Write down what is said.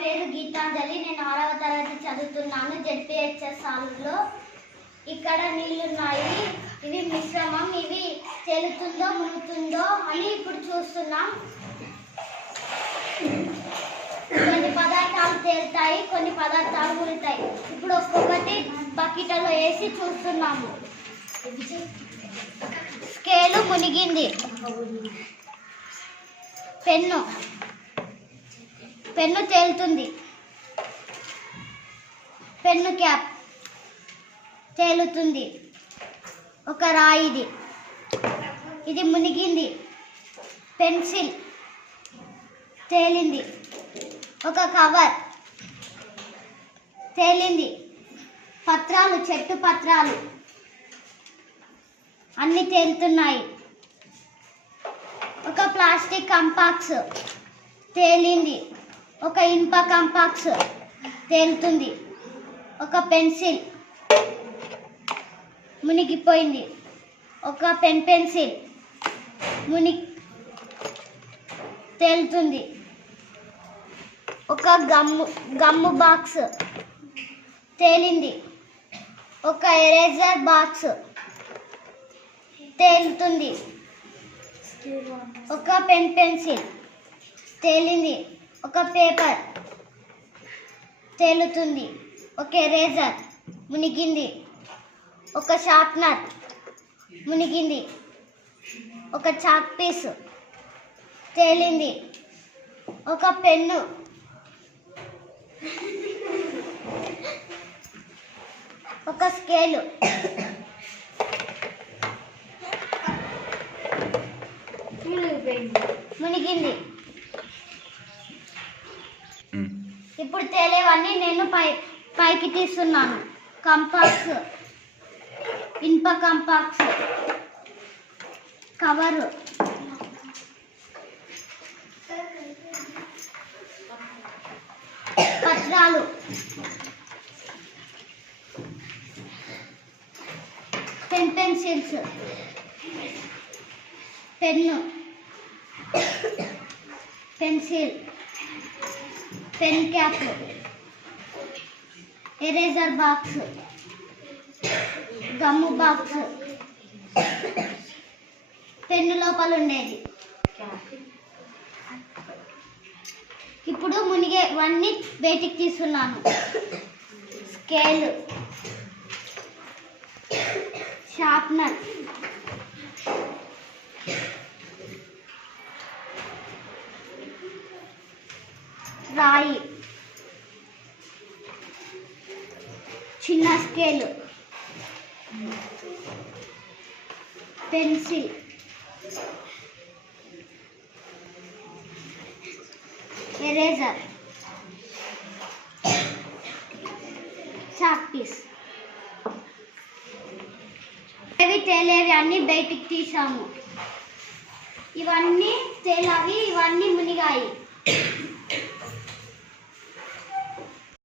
పేరు గీతాంజలి. నేను 6వ తరగతి చదువుతున్నాను జెడ్పీహెచ్ఎస్ హాల్లో. ఇక్కడ నీళ్లున్నాయి. ఇవి మిశ్రమం. ఇవి తేలుతుందో మునుగుతుందో అని ఇప్పుడు చూస్తున్నాం. కొన్ని పదార్థాలు తేలుతాయి, కొన్ని పదార్థాలు మునుగుతాయి. ఇప్పుడు ఒక్కొక్కటి బకెట్లో వేసి చూస్తున్నాము. స్కేలు మునిగింది. పెన్ను తేలుతుంది. పెన్ను క్యాప్ తేలుతుంది. ఒక రాయిది, ఇది మునిగింది. పెన్సిల్ తేలింది. ఒక కవర్ తేలింది. పత్రాలు, చెట్టు పత్రాలు అన్నీ తేలుతున్నాయి. ఒక ప్లాస్టిక్ కంపాక్స్ తేలింది. ఒక ఇనుప కంపాక్స్ తేలుతుంది. ఒక పెన్సిల్ మునిగిపోయింది. ఒక పెన్సిల్ తేలుతుంది. ఒక గమ్ము బాక్స్ తేలింది. ఒక ఎరేజర్ బాక్స్ తేలుతుంది. ఒక పెన్సిల్ తేలింది. ఒక పేపర్ తేలుతుంది. ఒక ఎరేజర్ మునిగింది. ఒక షార్ప్నర్ మునిగింది. ఒక చాక్ పీస్ తేలింది. ఒక పెన్ను ఒక స్కేలు మునిగింది. ఇప్పుడు తేలేవన్నీ నేను పైకి తీస్తున్నాను. కంపాక్స్, ఇనుప కంపాక్స్, కవరు, పత్రాలు, pencils, pen, pencil, pen cap, eraser box, gum box, pen లోపల ఉండేది. ఇప్పుడు మునిగేవన్నీ బయటికి తీస్తున్నాను. స్కేలు, షార్ప్నర్, రాయి, చిన్న scale, pencil, eraser, chalk piece. ఇవి తేలేవి అన్నీ బయటికి తీసాము. ఇవన్నీ తేలావి, ఇవన్నీ మునిగాయి.